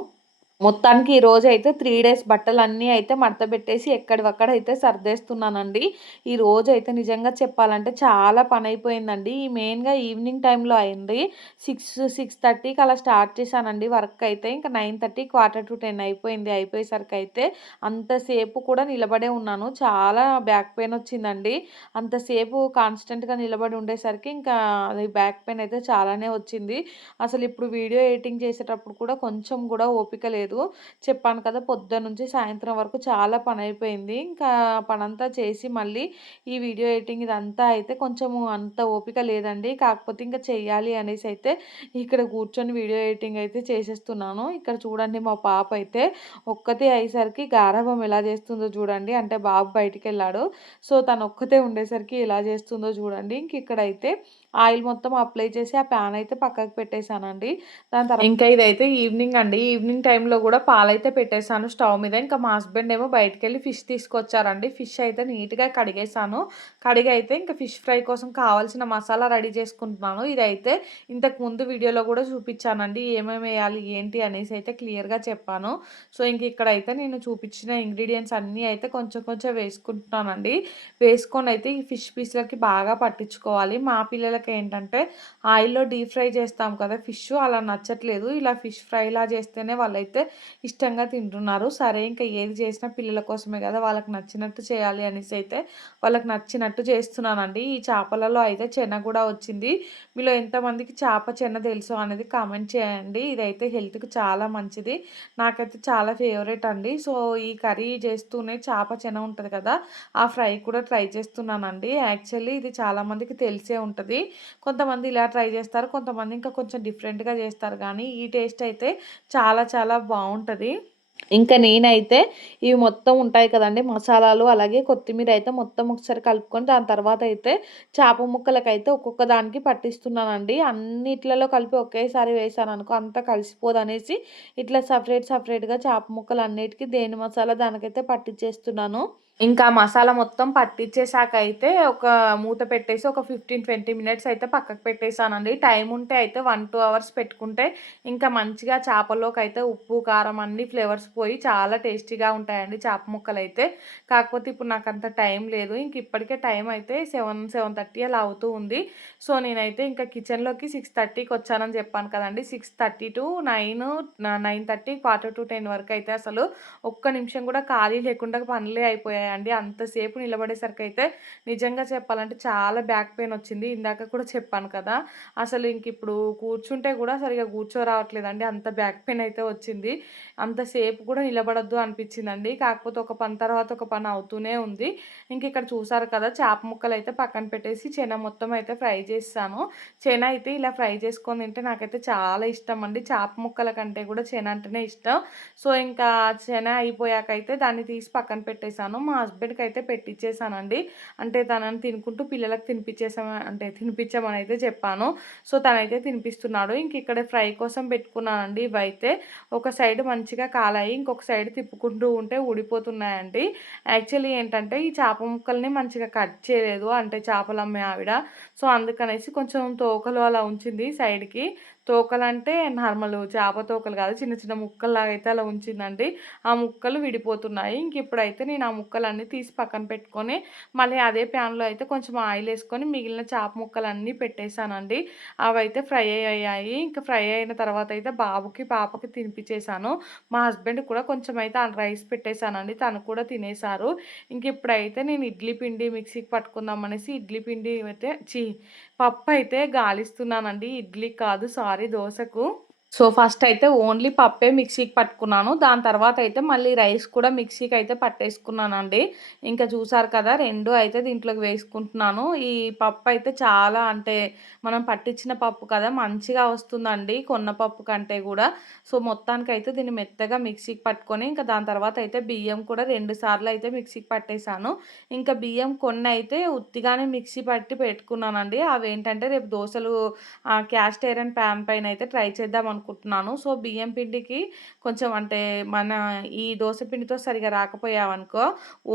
మొత్తానికి ఈ రోజైతే 3 డేస్ బట్టలన్నీ అయితే మడతబెట్టేసి ఎక్కడివక్కడైతే సర్దేస్తున్నానండి. ఈ రోజైతే నిజంగా చెప్పాలంటే చాలా పనైపోయిందండి. మెయిన్‌గా ఈవినింగ్ టైమ్‌లో అయింది. 6:30కి అలా స్టార్ట్ చేశానండి వర్క్ అయితే. ఇంకా 9:30 క్వార్టర్ టు 10 అయిపోయింది. అయిపోయేసరికైతే అంతసేపు కూడా నిలబడే ఉన్నాను. చాలా బ్యాక్ పెయిన్ వచ్చిందండి. అంతసేపు కాన్స్టెంట్‌గా నిలబడి ఉండేసరికి ఇంకా అది బ్యాక్ పెయిన్ అయితే చాలానే వచ్చింది. అసలిప్పుడు వీడియో ఎడిటింగ్ చేసేటప్పుడు కూడా కొంచెం కూడా ఓపిక లేదు. చెప్పాను కదా! పొద్దున్నుంచి సాయంత్రం వరకు చాలా పనైపోయింది. ఇంకా పనంతా చేసి మళ్ళీ ఈ వీడియో ఎడిటింగ్ ఇదంతా అయితే కొంచెము అంత ఓపిక లేదండి. కాకపోతే ఇంక చెయ్యాలి అనేసైతే ఇక్కడ కూర్చొని వీడియో ఎడిటింగ్ అయితే చేసేస్తున్నాను. ఇక్కడ చూడండి మా పాప అయితే ఒక్కతే అయ్యేసరికి గారాబం ఎలా చేస్తుందో చూడండి. అంటే బాబు బయటికెళ్ళాడు. సో, తనొక్కతే ఉండేసరికి ఎలా చేస్తుందో చూడండి. ఇంక ఇక్కడైతే ఆయిల్ మొత్తం అప్లై చేసి ఆ ప్యాన్ అయితే పక్కకు పెట్టేసానండి. ఇంకా ఇదైతే ఈవినింగ్ అండి. ఈవినింగ్ టైమ్‌లో గూడా పాలైతే పెట్టేసాను స్టవ్ మీద. ఇంకా మా హస్బెండ్ ఏమో బయటికెళ్ళి ఫిష్ తీసుకొచ్చారండి. ఫిష్ అయితే నీట్‌గా కడిగేసాను. కడిగైతే ఇంకా ఫిష్ ఫ్రై కోసం కావాల్సిన మసాలా రెడీ చేసుకుంటున్నాను. ఇదైతే ఇంతకు ముందు వీడియోలో గూడా చూపిచ్చానండి. ఏమేమెయ్యాలి ఏంటి అనేసి అయితే క్లియర్‌గా చెప్పాను. సో, ఇంక ఇక్కడైతే నేను చూపిచ్చిన ఇంగ్రీడియెంట్స్ అన్నీ అయితే కొంచెం కొంచెం వేసుకుంటున్నానండి. వేసుకొనైతే ఈ ఫిష్ పీస్‌లకి బాగా పట్టించుకోవాలి. మా పిల్లలకేంటంటే ఆయిల్‌లో డీప్ ఫ్రై చేస్తాం కదా ఫిష్ అలా నచ్చట్లేదు. ఇలా ఫిష్ ఫ్రైలా చేస్తేనే వాళ్ళైతే ఇష్టంగా తింటున్నారు. సరే ఇంకా ఏది చేసినా పిల్లల కోసమే కదా! వాళ్ళకి నచ్చినట్టు చేయాలి అనేసి అయితే వాళ్ళకి నచ్చినట్టు చేస్తున్నానండి. ఈ చేపలలో అయితే చెన కూడా వచ్చింది. మీలో ఎంతమందికి చేప చెన తెలుసు అనేది కామెంట్ చేయండి. ఇదైతే హెల్త్‌కి చాలా మంచిది. నాకైతే చాలా ఫేవరెట్ అండి. సో, ఈ కర్రీ చేస్తూనే చేప చెన ఉంటది కదా! ఆ ఫ్రై కూడా ట్రై చేస్తున్నానండి. యాక్చువల్లీ ఇది చాలామందికి తెలిసే ఉంటది. కొంతమంది ఇలా ట్రై చేస్తారు. కొంతమంది ఇంకా కొంచెం డిఫరెంట్‌గా చేస్తారు గానీ, ఈ టేస్ట్ అయితే చాలా చాలా బావుంటది. ఇంకా నేనైతే ఇవి మొత్తం ఉంటాయి కదండీ! మసాలాలు అలాగే కొత్తిమీర అయితే మొత్తం ఒకసారి కలుపుకొని దాని తర్వాత అయితే చేప ముక్కలకైతే ఒక్కొక్క దానికి పట్టిస్తున్నానండి. అన్నిట్లలో కలిపి ఒకేసారి వేశాననుకో అంతా కలిసిపోదనేసి ఇట్లా సెపరేట్‌గా చేప ముక్కలన్నిటికి దేని మసాలా దానికైతే పట్టిచ్చేస్తున్నాను. ఇంకా మసాలా మొత్తం పట్టిచ్చేసాకయితే ఒక మూత పెట్టేసి ఒక 15, 20 మినిట్స్ అయితే పక్కకు పెట్టేసానండి. టైం ఉంటే అయితే 1, 2 అవర్స్ పెట్టుకుంటే ఇంకా మంచిగా చేపల్లోకైతే ఉప్పు, కారం అన్ని ఫ్లేవర్స్ పోయి చాలా టేస్టీగా ఉంటాయండి చేప ముక్కలైతే. కాకపోతే ఇప్పుడు నాకంత టైం లేదు. ఇంక ఇప్పటికే టైం అయితే 7, 7:30 అలా అవుతూ ఉంది. సో, నేనైతే ఇంకా కిచెన్‌లోకి 6:30కి వచ్చానని చెప్పాను కదండీ! 6:30-9 9:30, 9:45 వరకైతే అసలు ఒక్క నిమిషం కూడా ఖాళీ లేకుండా పనులే అయిపోయాయండి. అంతసేపు నిలబడేసరికైతే నిజంగా చెప్పాలంటే చాలా బ్యాక్ పెయిన్ వచ్చింది. ఇందాక కూడా చెప్పాను కదా! అసలు ఇంకిప్పుడు కూర్చుంటే కూడా సరిగ్గా కూర్చోరావట్లేదండి. అంత బ్యాక్ పెయిన్ అయితే వచ్చింది. అంతసేపు కూడా నిలబడొద్దు అనిపించిందండి. కాకపోతే ఒక పని తర్వాత ఒక పని అవుతూనే ఉంది. ఇంకిక్కడ చూసారు కదా! చేప ముక్కలైతే పక్కన పెట్టేసి చెన మొత్తం అయితే ఫ్రై చేసేసాను. చెన అయితే ఇలా ఫ్రై చేసుకొని తింటే నాకైతే చాలా ఇష్టమండి. చేప ముక్కల కంటే కూడా చెన అంటేనే ఇష్టం. సో, ఇంకా చెన అయిపోయాకైతే దాన్ని తీసి పక్కన పెట్టేసాను. మా హస్బెండ్‌కైతే పెట్టిచ్చేసానండి. అంటే తనని తినుకుంటూ పిల్లలకి తినిపించమనైతే చెప్పాను. సో, తనైతే తినిపిస్తున్నాడు. ఇంకిక్కడ ఫ్రై కోసం పెట్టుకున్నానండి ఇవైతే. ఒక సైడ్ మంచిగా కాలాయి. ఇంకొక సైడ్ తిప్పుకుంటూ ఉంటే ఊడిపోతున్నాయండి. యాక్చువల్లీ ఏంటంటే ఈ చేప ముక్కల్ని మంచిగా కట్ చేయలేదు. అంటే చేపలమ్మే ఆవిడ. సో, అందుకనేసి కొంచెం తోకలు అలా ఉంచింది సైడ్‌కి. తోకలంటే నార్మల్ చేప తోకలు కాదు. చిన్న చిన్న ముక్కల్లాగా అయితే అలా ఉంచిందండి. ఆ ముక్కలు విడిపోతున్నాయి. ఇంకిప్పుడైతే నేను ఆ ముక్కలన్నీ తీసి పక్కన పెట్టుకొని, మళ్ళీ అదే ప్యాన్‌లో అయితే కొంచెం ఆయిలేసుకొని మిగిలిన చేప ముక్కలన్నీ పెట్టేసానండి. అవైతే ఫ్రై అయ్యాయి. ఇంక ఫ్రై అయిన తర్వాత అయితే బాబుకి, పాపకి తినిపిచ్చేసాను. మా హస్బెండ్‌కి కూడా కొంచెం అయితే రైస్ పెట్టేసానండి. తను కూడా తినేసారు. ఇంకిప్పుడైతే నేను ఇడ్లీ పిండి మిక్సీకి పట్టుకుందాం అనేసి ఇడ్లీ పిండి అయితే పప్పయితే గాలిస్తున్నానండి. ఇడ్లీకి కాదు సారీ దోసకు. సో, ఫస్టయితే ఓన్లీ పప్పే మిక్సీకి పట్టుకున్నాను. దాని తర్వాతయితే మళ్ళీ రైస్ కూడా మిక్సీకయితే పట్టేసుకున్నానండి. ఇంకా చూసారు కదా! 2 అయితే దీంట్లోకి వేసుకుంటున్నాను. ఈ పప్పయితే చాలా అంటే మనం పట్టించిన పప్పు కదా! మంచిగా వస్తుందండి కొన్న పప్పు కంటే గూడా. సో, మొత్తానికైతే దీన్ని మెత్తగా మిక్సీకి పట్టుకొని, ఇంకా దాని తర్వాతయితే బియ్యం కూడా 2 సార్లయితే మిక్సీకి పట్టేసాను. ఇంకా బియ్యం కొన్నయితే ఉత్తిగానే మిక్సీ పట్టి పెట్టుకున్నానండి. అవేంటంటే రేపు దోసలు క్యాస్ట్ ఐరన్ ప్యాన్ పైనయితే ట్రై చేద్దాం అనుకుంటున్నాను. సో, బియ్యం పిండికి కొంచెం అంటే మన ఈ దోస పిండితో సరిగ్గా రాకపోయావనుకో,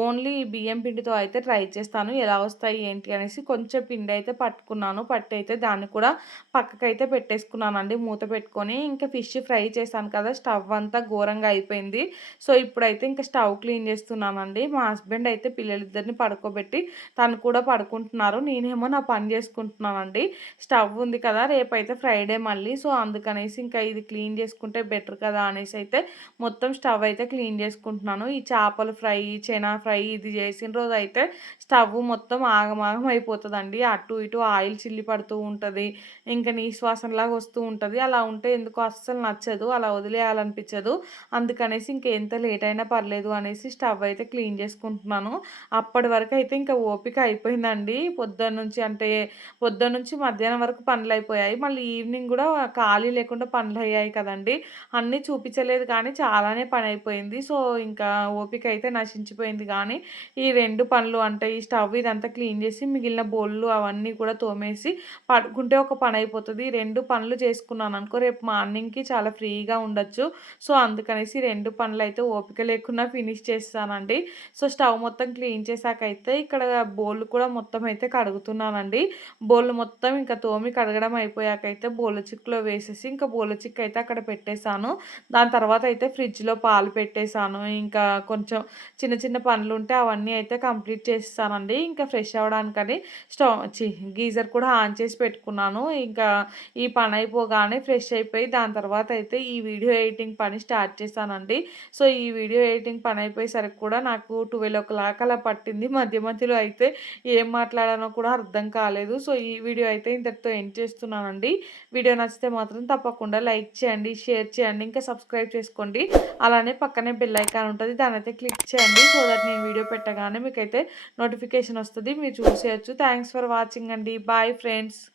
ఓన్లీ బియ్యం పిండితో అయితే ట్రై చేస్తాను. ఎలా వస్తాయి ఏంటి అనేసి కొంచెం పిండయితే పట్టుకున్నాను. పట్టయితే దాన్ని కూడా పక్కకైతే పెట్టేసుకున్నానండి మూత పెట్టుకొని. ఇంకా ఫిష్ ఫ్రై చేశాను కదా! స్టవ్ అంతా ఘోరంగా అయిపోయింది. సో, ఇప్పుడైతే ఇంకా స్టవ్ క్లీన్ చేస్తున్నానండి. మా హస్బెండ్ అయితే పిల్లలిద్దరిని పడుకోబెట్టి తను కూడా పడుకుంటున్నారు. నేనేమో నా పని చేసుకుంటున్నానండి. స్టవ్ ఉంది కదా! రేపైతే ఫ్రైడే మళ్ళీ. సో, అందుకనేసి ఇంకా ఇది క్లీన్ చేసుకుంటే బెటర్ కదా! అనేసైతే మొత్తం స్టవ్ అయితే క్లీన్ చేసుకుంటున్నాను. ఈ చేపల ఫ్రై, చెనా ఫ్రై ఇది చేసిన రోజైతే స్టవ్ మొత్తం ఆగమాగం అయిపోతదండి. అటు ఇటు ఆయిల్ చిల్లి పడుతూ ఉంటది. ఇంకా నీసు వాసనలాగా వస్తూ ఉంటది. అలా ఉంటే ఎందుకో అస్సలు నచ్చదు. అలా వదిలేయాలనిపించదు. అందుకనేసి ఇంక ఎంత లేట్ అయినా పర్లేదు అనేసి స్టవ్ అయితే క్లీన్ చేసుకుంటున్నాను. అప్పటి వరకైతే ఇంకా ఓపిక అయిపోయిందండి. పొద్దున్నుంచి అంటే పొద్దున్నుంచి మధ్యాహ్నం వరకు పనులయిపోయాయి. మళ్ళీ ఈవినింగ్ గూడా ఖాళీ లేకుండా పనులయ్యాయి కదండీ! అన్నీ చూపించలేదు కానీ చాలానే పనయిపోయింది. సో, ఇంకా ఓపిక అయితే నశించిపోయింది గానీ, ఈ 2 పనులు అంటే ఈ స్టవ్ ఇదంతా క్లీన్ చేసి మిగిలిన బోళ్ళు అవన్నీ కూడా తోమేసి పడుకుంటే ఒక పనయిపోతది. ఈ 2 పనులు చేసుకున్నాననుకో రేపు మార్నింగ్‌కి చాలా ఫ్రీగా ఉండొచ్చు. సో, అందుకనేసి 2 పనులైతే ఓపిక లేకున్నా ఫినిష్ చేసేసానండి. సో, స్టవ్ మొత్తం క్లీన్ చేశాకైతే ఇక్కడ బోళ్ళు కూడా మొత్తం అయితే కడుగుతున్నానండి. బోళ్ళు మొత్తం ఇంకా తోమి కడగడం అయిపోయాకైతే బోళ్ళ చిక్కులో వేసేసి ఇంకా బోళ్ళ చిక్కు అయితే అక్కడ పెట్టేశాను. దాని తర్వాత అయితే ఫ్రిడ్జ్‌లో పాలు పెట్టేశాను. ఇంకా కొంచెం చిన్న చిన్న పనులుంటే అవన్నీ అయితే కంప్లీట్ చేసేసానండి. ఇంకా ఫ్రెష్ అవ్వడానికని గీజర్ కూడా ఆన్ చేసి పెట్టుకున్నాను. ఇంకా ఈ పని అయిపోగానే ఫ్రెష్ అయిపోయి దాని తర్వాత అయితే ఈ వీడియో ఎడిటింగ్ పని స్టార్ట్ చేశానండి. సో, ఈ వీడియో ఎడిటింగ్ పని అయిపోయేసరికి కూడా నాకు 12:00 అలా పట్టింది. మధ్య మధ్యలో అయితే ఏం మాట్లాడానో కూడా అర్థం కాలేదు. సో, ఈ వీడియో అయితే ఇంతటితో ఎండ్ చేస్తున్నానండి. వీడియో నచ్చితే మాత్రం తప్పకుండా లైక్ చేయండి, షేర్ చేయండి, ఇంకా సబ్స్క్రైబ్ చేసుకోండి. అలానే పక్కనే బెల్ ఐకాన్ ఉంటది. దాన్నైతే క్లిక్ చేయండి. సో దట్ నేను వీడియో పెట్టగానే మీకైతే నోటిఫికేషన్ వస్తది. మీరు చూసేయొచ్చు. థాంక్స్ ఫర్ వాచింగ్ అండి. Bye friends.